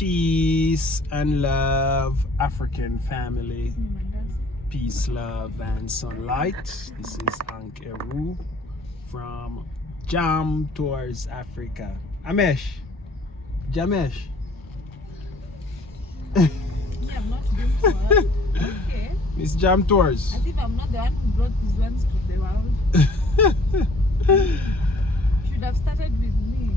Peace and love, African family. Peace, love, and sunlight. This is Ankeru from Jam Tours Africa. Jamesh. Yeah, I'm not doing tours. Okay. Miss Jam Tours. As if I'm not the one who brought these ones to the world. Should have started with me.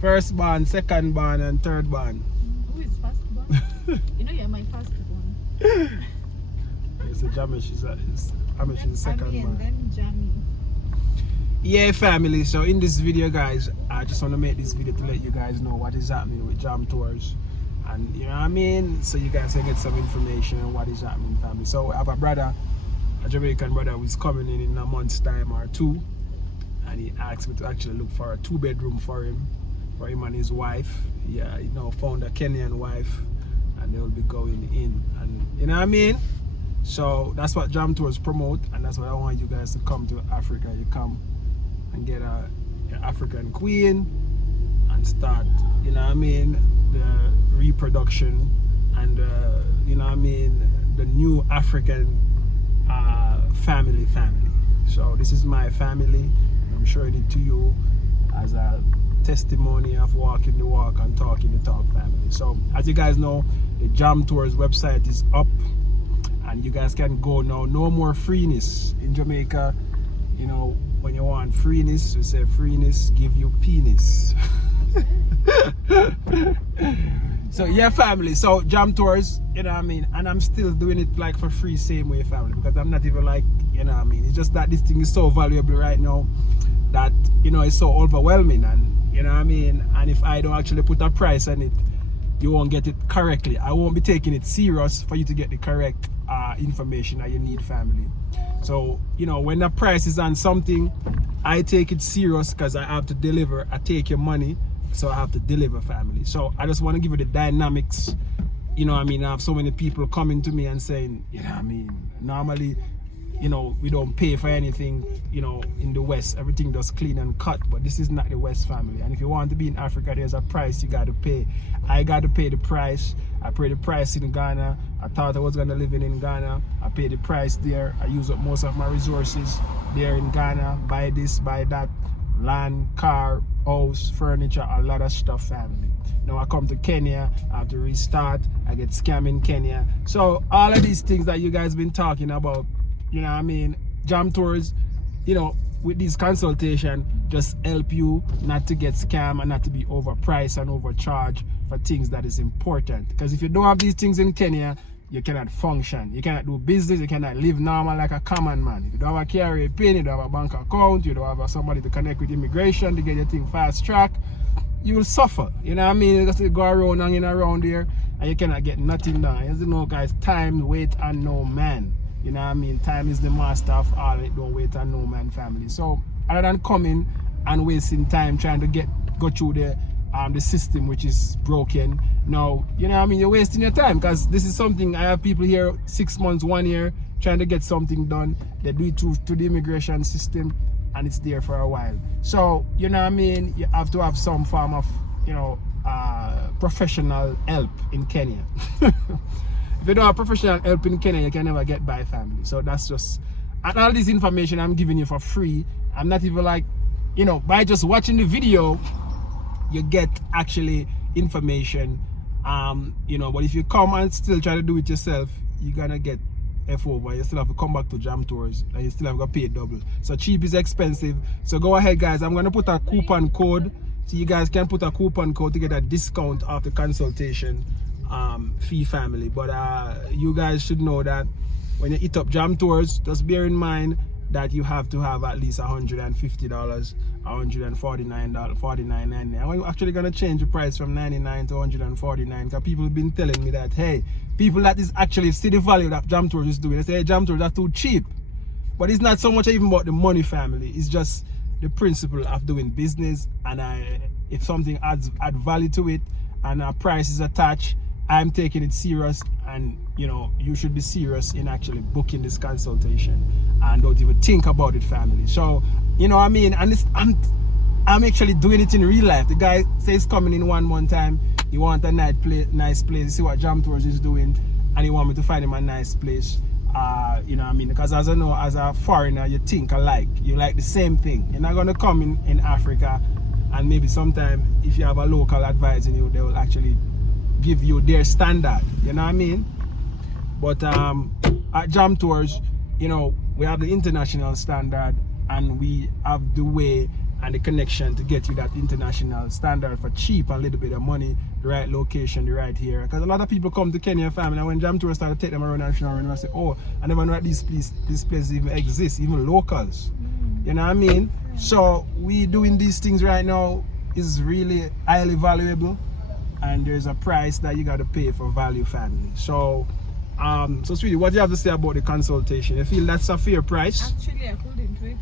First born, second born, and third born. Who is first born? You know you're my first born. So Jamesh is the second Ami born. and then Jamie. Yeah, family, so in this video, guys, I just want to make this video to let you guys know what is happening with Jam Tours, and you know what I mean, so you guys can get some information on what is happening, family. So I have a brother, a Jamaican brother, who's coming in a month's time or two, and he asked me to actually look for a 2-bedroom for him and his wife. Yeah, you know, found a Kenyan wife, and they'll be going in, and you know what I mean. So that's what Jam Tours promote, and that's what I want you guys to come to Africa. You come and get an African queen and start, you know what I mean, the reproduction and you know what I mean, the new African family. So this is my family. I'm showing it to you as a testimony of walking the walk and talking the talk, family. So as you guys know, the Jam Tours website is up and you guys can go now. No more freeness in Jamaica. You know, when you want freeness, we say freeness give you penis. So yeah, family, so Jam Tours, you know what I mean, and I'm still doing it like for free, same way, family, because I'm not even like, you know what I mean, it's just that this thing is so valuable right now that, you know, it's so overwhelming, and you know what I mean, and if I don't actually put a price on it, you won't get it correctly. I won't be taking it serious for you to get the correct information that you need, family. So, you know, when the price is on something, I take it serious because I have to deliver. I take your money, so I have to deliver, family. So I just want to give you the dynamics. You know what I mean? I have so many people coming to me and saying, you know what I mean, normally, you know, we don't pay for anything, you know, in the West. Everything just clean and cut, but this is not the West, family. And if you want to be in Africa, there's a price you got to pay. I got to pay the price. I paid the price in Ghana. I thought I was going to live in Ghana. I paid the price there. I use up most of my resources there in Ghana. Buy this, buy that. Land, car, house, furniture, a lot of stuff, family. Now I come to Kenya, I have to restart. I get scammed in Kenya. So all of these things that you guys been talking about, you know what I mean, Jam Tours, you know, with this consultation, just help you not to get scammed and not to be overpriced and overcharged for things that is important. Because if you don't have these things in Kenya, you cannot function, you cannot do business, you cannot live normal like a common man. If you don't have a carrier pin, you don't have a bank account, you don't have somebody to connect with immigration to get your thing fast track, you will suffer. You know what I mean? You just go around hanging around there and you cannot get nothing done. As you know, guys, time wait on no man. You know what I mean? Time is the master of all. It don't wait on no man, family. So other than coming and wasting time trying to go through the system which is broken, now, you know what I mean, you're wasting your time, because this is something, I have people here 6 months, 1 year trying to get something done. They do it through the immigration system and it's there for a while. So, you know what I mean, you have to have some form of, you know, professional help in Kenya. If you don't have professional help in Kenya, you can never get by, family. So that's just, and all this information I'm giving you for free. I'm not even like, you know, by just watching the video, you get actually information, you know, but if you come and still try to do it yourself, you're gonna get F over. You still have to come back to Jam Tours and you still have to pay double. So cheap is expensive. So go ahead, guys, I'm gonna put a coupon code, so you guys can put a coupon code to get a discount off the consultation fee, family. But you guys should know that when you hit up Jam Tours, just bear in mind that you have to have at least $150, $149, $49.99. I'm actually gonna change the price from $99 to $149, because people have been telling me that, hey, people that is actually see the value that Jam Tours is doing, they say, hey, Jam Tours are too cheap. But it's not so much even about the money, family. It's just the principle of doing business, and if something adds value to it and a price is attached, I'm taking it serious, and you know, you should be serious in actually booking this consultation and don't even think about it, family. So, you know what I mean, and I'm actually doing it in real life. The guy says coming in 1 month time. He want a nice place. You see what Jam Tours is doing, and he want me to find him a nice place. You know what I mean? Because as I know, as a foreigner, you think alike. You like the same thing. You're not gonna come in Africa, and maybe sometime if you have a local advising you, they will actually give you their standard. You know what I mean? But at Jam Tours, you know, we have the international standard, and we have the way and the connection to get you that international standard for cheap and a little bit of money, the right location, the right here. Because a lot of people come to Kenya family, and when Jam Tours start to take them around and show around, and say, oh, I never know that this place even exists, even locals. You know what I mean? So we doing these things right now is really highly valuable, and there's a price that you got to pay for value family. So so sweetie, what do you have to say about the consultation? You feel that's a fair price? Actually, I couldn't wait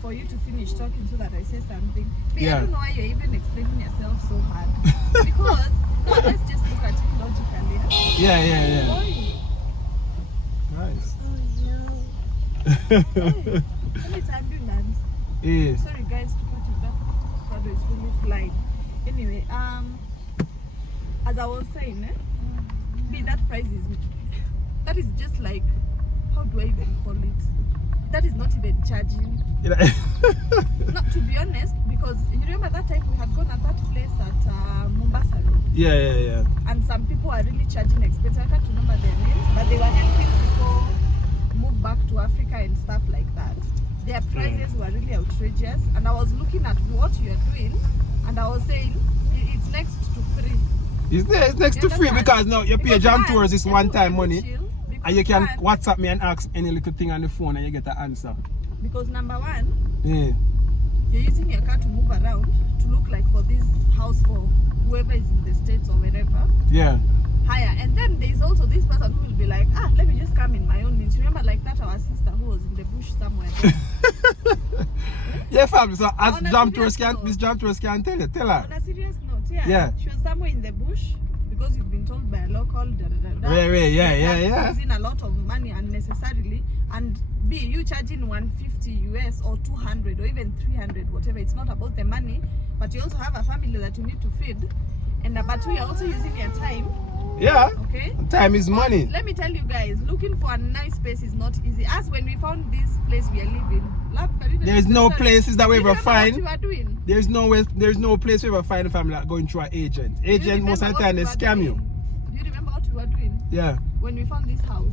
for you to finish talking so that I say something. But Yeah. I don't know why you're even explaining yourself so hard. Because, no, let's just look at it logically. Yeah. Oi. Nice. Hey, it's ambulance. Yeah. Sorry guys to cut you back. Shadow is fully flying. Anyway, as I was saying, that price that is just like, how do I even call it? That is not even charging. Not to be honest, because you remember that time we had gone at that place at Mombasa Road. Yeah. And some people are really charging expensive. I can't remember their names, but they were helping people move back to Africa and stuff like that. Their prices were really outrageous, and I was looking at what you're doing, and I was saying it's next to free. It's next to free because now you pay Jam Tours is one-time money, and you can WhatsApp me and ask any little thing on the phone, and you get the answer. Because number one, you're using your car to move around to look like for this house for whoever is in the States or wherever. Yeah. Higher. And then there's also this person who will be like, let me just come in my own means. Remember like that our sister who was in the bush somewhere there. Yeah, family. So as On a Jam serious Tours can, note. Miss Jam Tours can tell her. On a serious note, Yeah. she was somewhere in the bush because you've been told by a local Yeah. Losing a lot of money unnecessarily, and B, you charging 150 US or 200 or even 300, whatever. It's not about the money, but you also have a family that you need to feed, and but we are also using your time. Yeah. Okay. Time is money. Let me tell you guys, looking for a nice place is not easy. As when we found this place we are living, There's no places that we ever find. What you are doing? There's no place we ever find a family that going through an agent. Agent most of the time they scam you. Do you remember what we were doing? Yeah. When we found this house,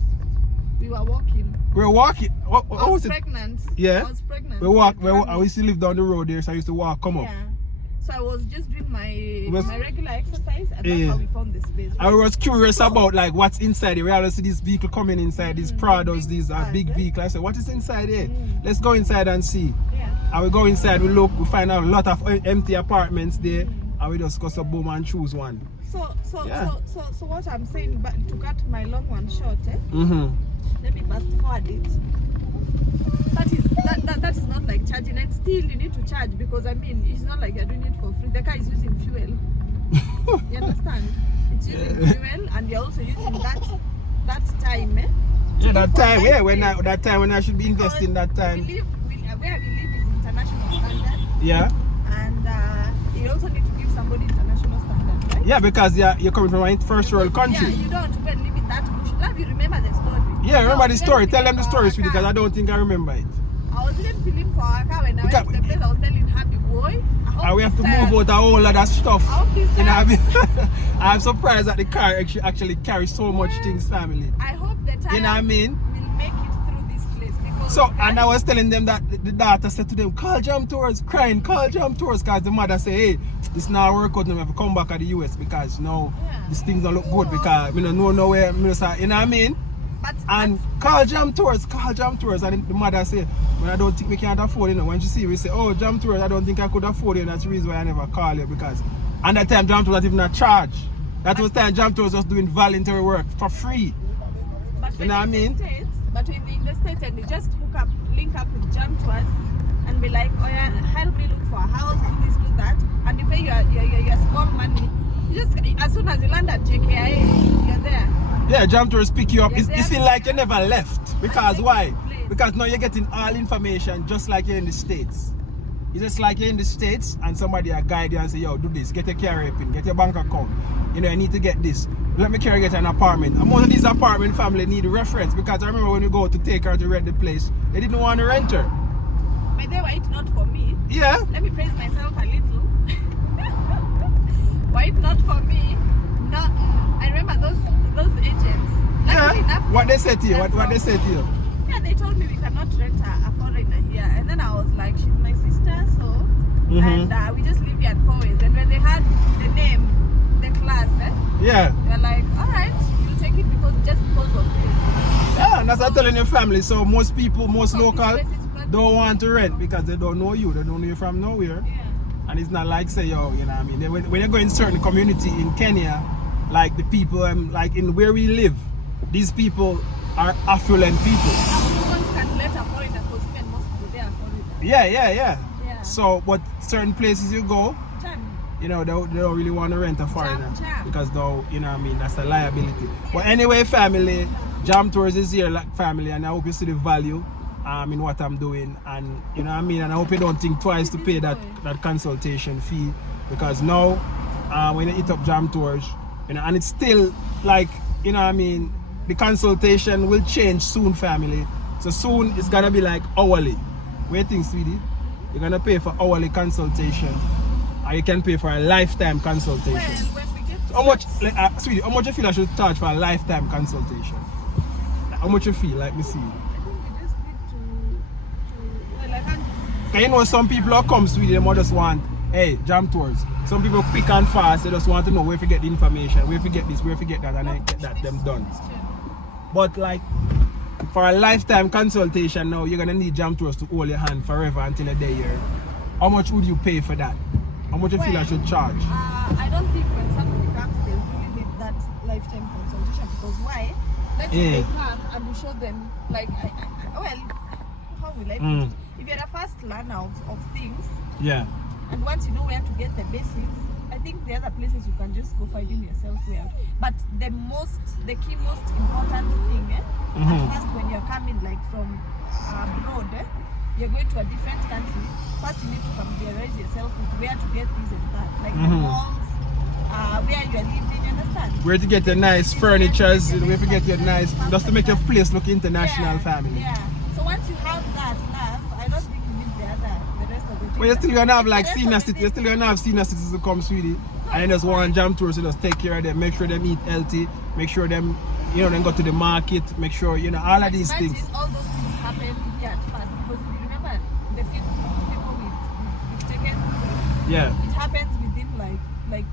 we were walking. We're walking. What I was was it? pregnant. Yeah. I was pregnant. I used to live down the road there, so I used to walk. Come up. Yeah. So I was just doing my Was- my regular exercise, and Yeah. that's how we found this place. I was curious So- about like what's inside here. We always see this vehicle coming inside, these Prados, big these cars, big eh? vehicles. I said, what is inside here? Let's go inside and see. Yeah. And we go inside, we look, we find out a lot of empty apartments there, and we just go to boom and choose one. So Yeah. what I'm saying, but to cut my long one short, Mm-hmm. let me fast forward it. That is not like charging, and still you need to charge, because I mean it's not like you're doing it for free. The car is using fuel. You understand? It's using fuel, and you're also using that time. Yeah, that time, nice that time when I should be investing that time. Where we live is international standard, Yeah. and you also need to give somebody international standard, right? Yeah, because you're coming from a first world country. Yeah, you don't go and live in that bush. Love, you remember the story? Yeah, remember the So, story. when Tell we them the live story, for sweetie, our because I car, don't think I remember it. I was even feeling for our car when I went to the place. I was telling Happy boy, And we have to move out a whole lot of stuff. I hope this You know, time- I'm surprised that the car actually carries so much things, family. I hope the time You know what I mean? will make it through this place, because So, and I was telling them that the daughter said to them, call Jam Tours, crying, call Jam Tours, because the mother say, hey, this now work out, we have to come back at the US, because you know, these things don't look good, because we don't know nowhere, you know what I mean? And call Jam Tours, and the mother say, well, I don't think we can afford it. You know, when she see we say, oh, Jam Tours, I don't think I could afford it, and that's the reason why I never call you, because at that time Jam Tours was even a charge. That was time Jam Tours was doing voluntary work for free. But You know what I mean? But when you're in the States and you just link up with Jam Tours and be like, oh yeah, help me look for a house, do this, do that, and you pay your small money. You just, as soon as you land at JKIA, you're there. Yeah, Jam Tours pick you up. Yes, You feel like you never left. Because take why? your place. Because now you're getting all information just like you're in the States. It's just like you're in the States and somebody a guide you and say, yo, do this, get your carrier pin, get your bank account. You know, you need to get this. Let me carry get an apartment. And most of these apartment family need a reference because I remember when you go to take her to rent the place, they didn't want to rent her. But they were it not for me. Yeah. Let me praise myself a little. Why it not for me? Not. I remember those agents. Yeah. What they said to you? What they said to you? Yeah, they told me we cannot rent a foreigner here, and then I was like, she's my sister, so and we just live here at 4 ways. And when they had the name, the class, yeah, they're like, all right, you take it just because of this. Yeah, and that's what I'm telling your family. So most people, most local, don't want to rent because they don't know you. They don't know you from nowhere. Yeah. And it's not like say, yo, you know what I mean? When you go in certain community in Kenya, like the people, like in where we live, these people are affluent people. Can let a foreigner because even most people there are foreigners. Yeah. So, but certain places you go, you know, they don't really want to rent a foreigner because though, you know what I mean, that's a liability. But anyway, family, Jam Tours is here, like family, and I hope you see the value in what I'm doing, and you know what I mean, and I hope you don't think twice to pay that consultation fee, because now when you hit up Jam Tours, you know, and it's still like, you know what I mean, the consultation will change soon, family. So soon it's gonna be like hourly. What do you think, sweetie? You're gonna pay for hourly consultation, or you can pay for a lifetime consultation. Well, when we get to how much, like, sweetie, how much you feel I should charge for a lifetime consultation? Like, how much you feel? Like me see. I think we just need to well, I can't. Cause you know some people who come, sweetie, they just want, hey, Jam Tours. Some people quick and fast, they just want to know where to get the information, where to get this, where to get that, and then get that them done. But like, for a lifetime consultation now, you're gonna need Jam Tours to hold your hand forever until a day here. How much would you pay for that? How much you feel I should charge? I don't think when somebody comes, they really need that lifetime consultation, because why? Let's say they come and we show them, like, how will I put it? If you're a fast learner of things, yeah, and once you know where to get the basics, I think the other places you can just go finding yourself where. But the key most important thing, at first when you're coming like from abroad, you're going to a different country, first you need to familiarize yourself with where to get this and that, like the malls, where you're living, you understand? Where to get your nice furniture, where to get your nice, just to make your place look international, family. Yeah. So once you have that enough, I don't think you need the rest of the things. But you're still gonna have like senior citizens, you're still gonna have senior citizens to come, sweetie. And then just one Jam Tours, so just take care of them, make sure them eat healthy, make sure them, you know, then go to the market, make sure, you know, all of these things. All those things happen here at first, because you remember the few people we've taken, yeah, it happens within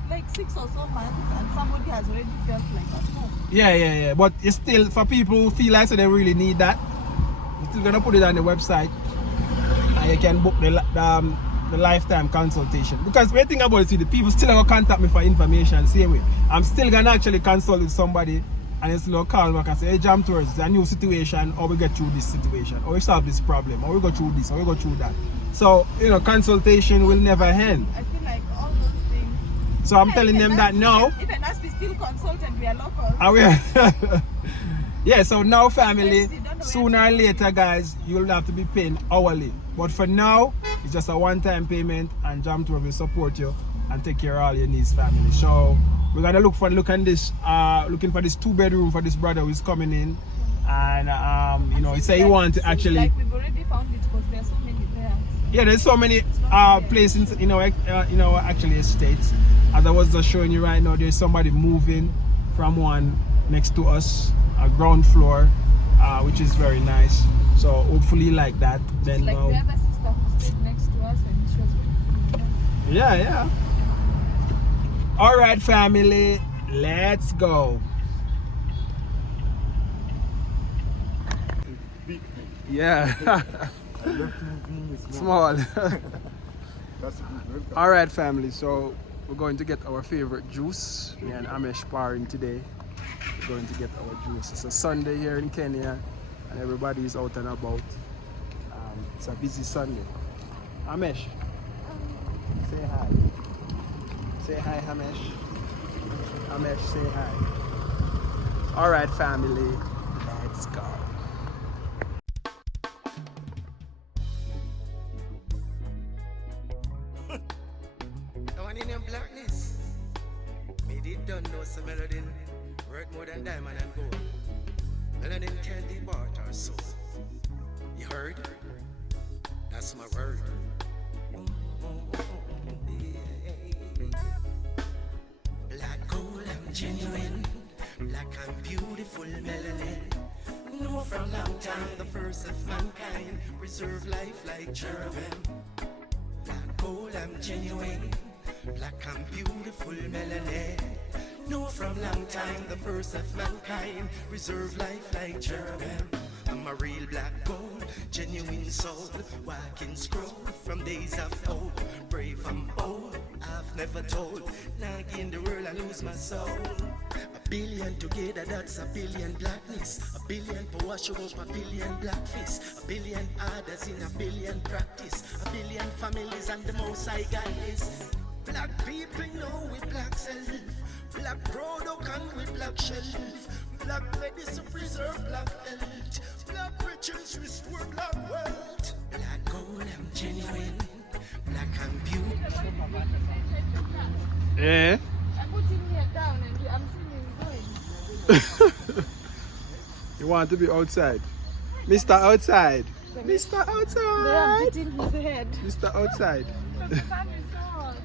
like 6 or so months, and somebody has already felt like at home. Yeah. But it's still, for people who feel like so they really need that, we're still gonna put it on the website, and you can book the lifetime consultation. Because when you think about it, see, the people still gonna contact me for information same way. I'm still gonna actually consult with somebody, and it's still call back and say, hey, Jam Tours, it's a new situation, or we get through this situation, or we solve this problem, or we go through this, or we go through that. So, you know, consultation will never end. I feel like all those things. So I'm telling them that now. Even us, we still consult and we are local. Are we? Yeah, so now, family, sooner or later, guys, you'll have to be paying hourly. But for now, it's just a one-time payment, and Jam Tour will support you and take care of all your needs, family. So we're gonna looking for this 2-bedroom for this brother who's coming in, and you know, he said he wants to actually. Like we've already found it, because there are so many there. Yeah, there's so many places in our actually estates. As I was just showing you right now, there's somebody moving from one next to us, a ground floor, which is very nice. So hopefully like that. Then like the other sister who stayed next to us, and she was really yeah. All right, family, let's go. Yeah. Small. All right, family, so we're going to get our favorite juice. Me and Amesh parring today. We're going to get our juice. It's a Sunday here in Kenya, and everybody is out and about. It's a busy Sunday. Amesh, say hi. Say hi, Amesh. Amesh, say hi. All right, family, let's go. Born in your blackness. Made it done, no some melanin. Worth more than diamond and gold. Melanin can't be bought or sold. You heard? That's my word. Black gold, I'm genuine. Black and beautiful melanin. No, from long time, the first of mankind. Preserve life like cherubim. Black gold, I'm genuine. Black and beautiful melanin. No, from long time, the first of mankind. Preserve life like cherubim. I'm a real black gold, genuine soul. Walking scroll from days of old. Brave and bold, I've never told. Now in the world I lose my soul. A billion together, that's a billion blackness. A billion power show up a billion black fists. A billion others in a billion practice. A billion families and the most I got is. Black people know we black self. Black product and we black shelf. Black medicine preserve black health. Black riches restore black wealth. Black gold, I'm genuine. Black and beautiful. Yeah. I put him here down and I'm seeing him going. You want to be outside? Mr. Outside. Mr. They are Outside. beating his head. Mr. Outside. The sun is so hot.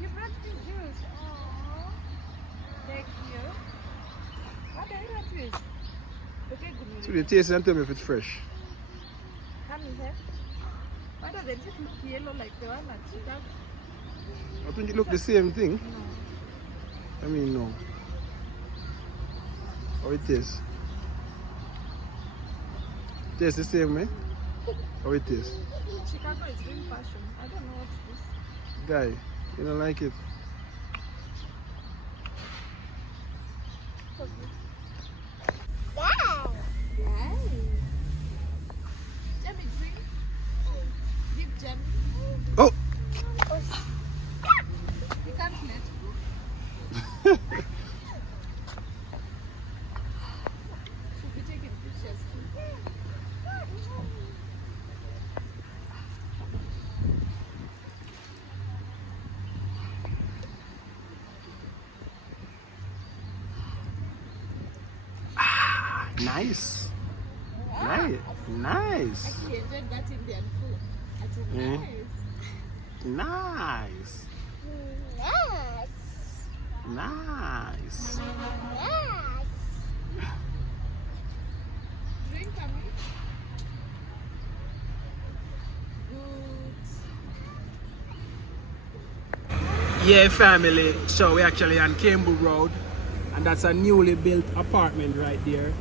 You brought me juice. Aww. Thank you. What are you doing? Okay, good. So you taste it and tell me if it's fresh. Come in here. Why doesn't it look yellow like the one at Chicago? I think it look the same thing. No. I mean, no. How it tastes? Tastes the same way? How it tastes? Chicago is green passion. I don't know what's this. Guy, you don't like it? Wow. Yes. Jamie, drink. Give Jamie. Oh! You can't let go. Should be taking pictures too. Nice. Nice. Nice. Actually enjoyed that Indian food. I said, Yeah. nice. Nice. Nice. Drink, Ami. Good. Yeah, family. So we actually on Campbell Road, and that's a newly built apartment right there.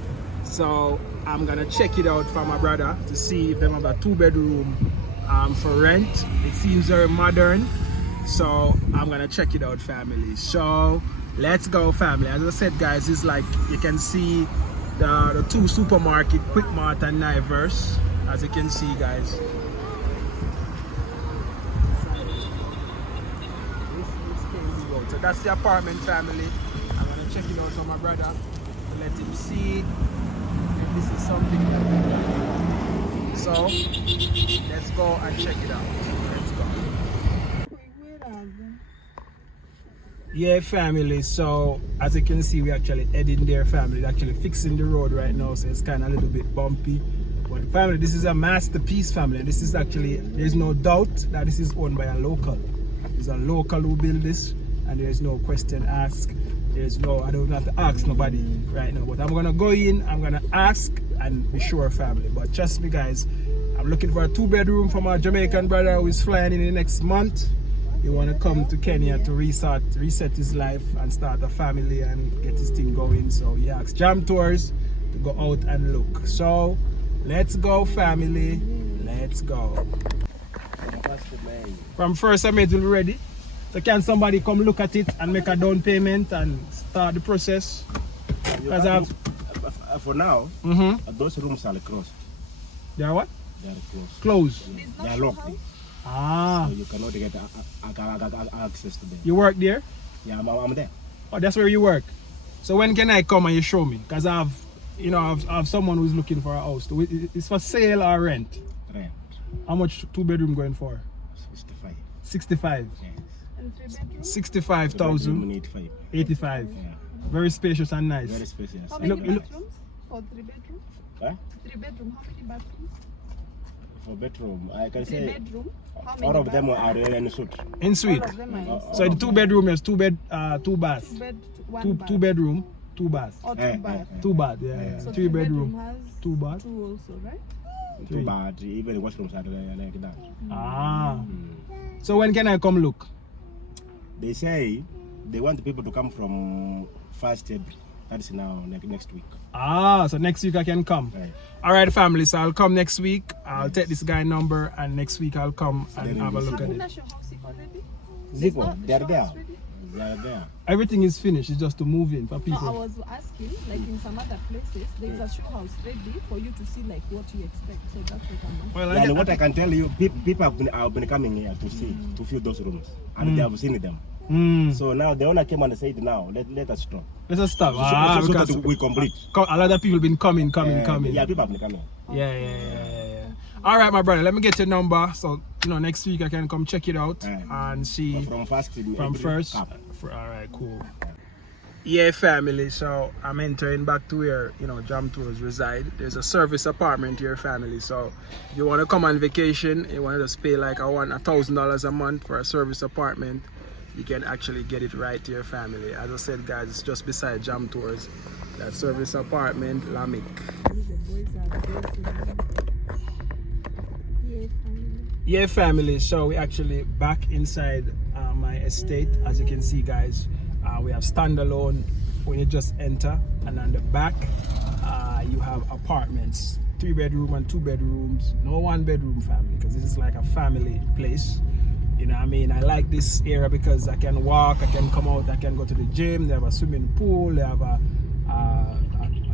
So I'm gonna check it out for my brother to see if they have a 2-bedroom for rent. It seems very modern, so I'm gonna check it out, family. So let's go, family. As I said, guys, it's like you can see the two supermarket, Quick Mart and Naiverse, as you can see, guys. So that's the apartment, family. I'm gonna check it out for my brother to let him see if this is something that we can. So let's go and check it out. Let's go. Yeah, family. So as you can see, we actually heading there, family. They're actually fixing the road right now, so it's kind of a little bit bumpy. But family, this is a masterpiece, family. And this is actually, there's no doubt that this is owned by a local. It's a local who built this, and there's no question asked. There's no, I don't have to ask nobody right now. But I'm gonna go in, I'm gonna ask and be sure, family. But trust me, guys, I'm looking for a 2-bedroom for my Jamaican brother who is flying in the next month. He wanna come to Kenya to reset his life and start a family and get his thing going. So he asked Jam Tours to go out and look. So let's go, family. Let's go. From first I made it ready. So can somebody come look at it and make a down payment and start the process? Because I've for now, those rooms are closed. They are what? They are closed. Closed. They are locked. Ah. So you cannot get access to them. You work there? Yeah, I'm there. Oh, that's where you work. So when can I come and you show me? Because I have someone who's looking for a house. It's for sale or rent? Rent. How much 2-bedroom going for? 65. 65. And 3 bedrooms? 65,000. 85. 85. Yeah. Very spacious and nice. Very spacious. How You many look- bathrooms for 3 bedroom? Huh? 3 bedroom, how many bathrooms? For bedroom, I can 3 say bedroom, how many all of them bathrooms? are in suite. In suite. All of them are in So the 2 bedroom is 2 baths. 2 bed, 1 Two bath. 2 bedroom, 2 baths. Or 2 Eh, bath. 2 baths, yeah. So 3 3 bedroom, has 2 baths. 2 also, right? Too bad. Even the washrooms are like that. Ah. So when can I come look? They say they want people to come from 1st April. That is now next week. Ah, so next week I can come. Right. All right, family. So I'll come next week. I'll take this guy number, and next week I'll come and Then have a you look Have at you it. not your house already? Zico, they are Show there. us ready? They are there. Everything is finished. It's just to move in for No, I people. was asking, like in some other places, there's a show house ready for you to see like what you expect. So that's what I'm asking. Well, And what I can tell you, people have been coming here to see, to view those rooms, and they have seen them. So now the owner came and said, now let us stop. Let's just stop. So Because that we complete. a lot of people been coming. Yeah, people have been coming. Yeah. All right, my brother. Let me get your number. So next week I can come check it out and see From first to from April first. up. All right, cool. Yeah, family. So I'm entering back to where Jam Tours reside. There's a service apartment here, family. So if you want to come on vacation, you want to just pay like $1,000 a month for a service apartment, you can actually get it right here, family. As I said, guys, it's just beside Jam Tours. That service apartment, Lamik. The boys are Yeah, family. So we actually back inside my estate. As you can see, guys, we have standalone when you just enter, and on the back you have apartments, 3 bedroom and 2 bedrooms. No 1 bedroom, family, because this is like a family place. You know what I mean? I like this area because I can walk, I can come out, I can go to the gym. They have a swimming pool. They have a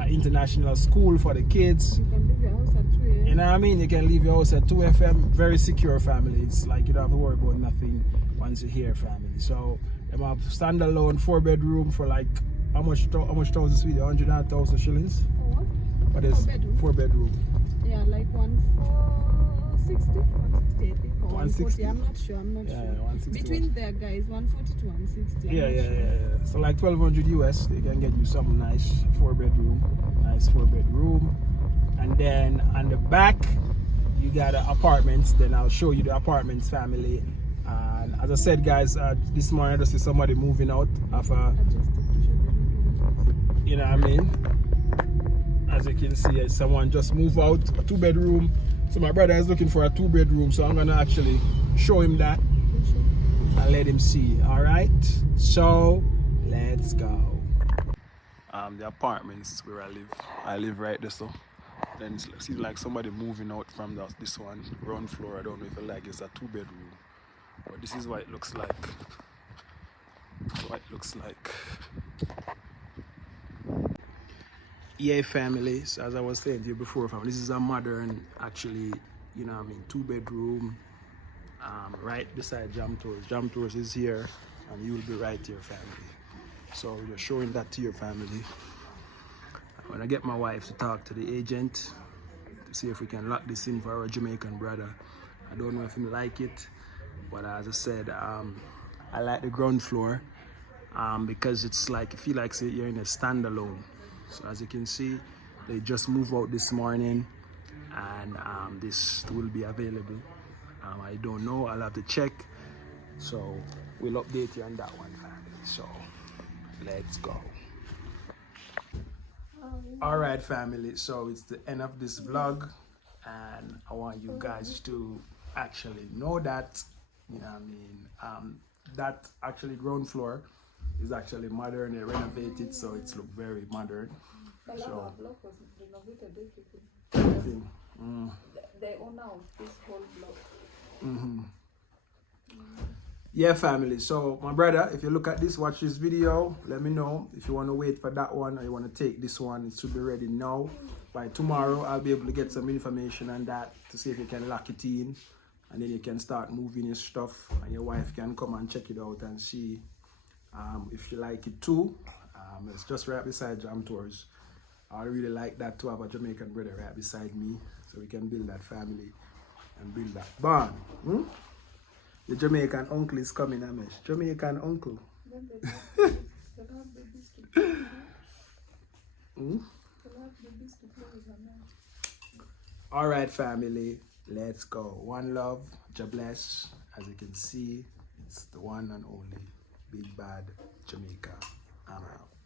international school for the kids. You can leave your house at 2 a.m. You know what I mean? You can leave your house at 2 FM. Very secure, family. It's like you don't have to worry about nothing once you're here, family. So they have standalone 4 bedroom for like how much thousand sweet? 100,000 shillings. For what? But it's 4 bedroom? 4 bedroom. Yeah, like 160, 160 I think, or 160. 140. I'm not sure. Yeah, 160. Between there, guys, 140 to 160. I'm Yeah. not sure. So like 1,200 US, they can get you something nice, 4 bedroom, nice 4 bedroom. And then on the back, you got apartments. Then I'll show you the apartments, family. And as I said, guys, this morning I just see somebody moving out of a, Adjusted to show them. you know what I mean? As you can see, someone just moved out, a 2 bedroom. So my brother is looking for a 2 bedroom, so I'm gonna actually show him that and let him see. All right, so let's go. The apartments where I live right there. So then it seems like somebody moving out from this one ground floor. I don't know if it's a 2 bedroom, but this is what it looks like. Yeah, family. So as I was saying to you before, family, this is a modern, actually, 2 bedroom, right beside Jam Tours. Jam Tours is here, and you will be right here, family. So we're just showing that to your family. I'm gonna get my wife to talk to the agent to see if we can lock this in for our Jamaican brother. I don't know if he like it, but as I said, I like the ground floor because it's like, it feels like you're in a standalone. So as you can see, they just moved out this morning, and this will be available. I don't know, I'll have to check. So we'll update you on that one, family. So let's go. All right, family, so it's the end of this vlog, and I want you guys to actually know that, that actually ground floor is actually modern. They renovated, so it's look very modern. So block was renovated everything. The owner of this whole block. Yeah, family. So my brother, if you look at this, watch this video, let me know if you want to wait for that one or you want to take this one. It should be ready now. By tomorrow, I'll be able to get some information on that to see if you can lock it in, and then you can start moving your stuff, and your wife can come and check it out and see if she like it too. It's just right beside Jam Tours. I really like that to have a Jamaican brother right beside me, so we can build that family and build that bond. The Jamaican uncle is coming, Amish. Jamaican uncle. All right, family, let's go. One love, God bless. As you can see, it's the one and only Big Bad Jamaica. I'm out.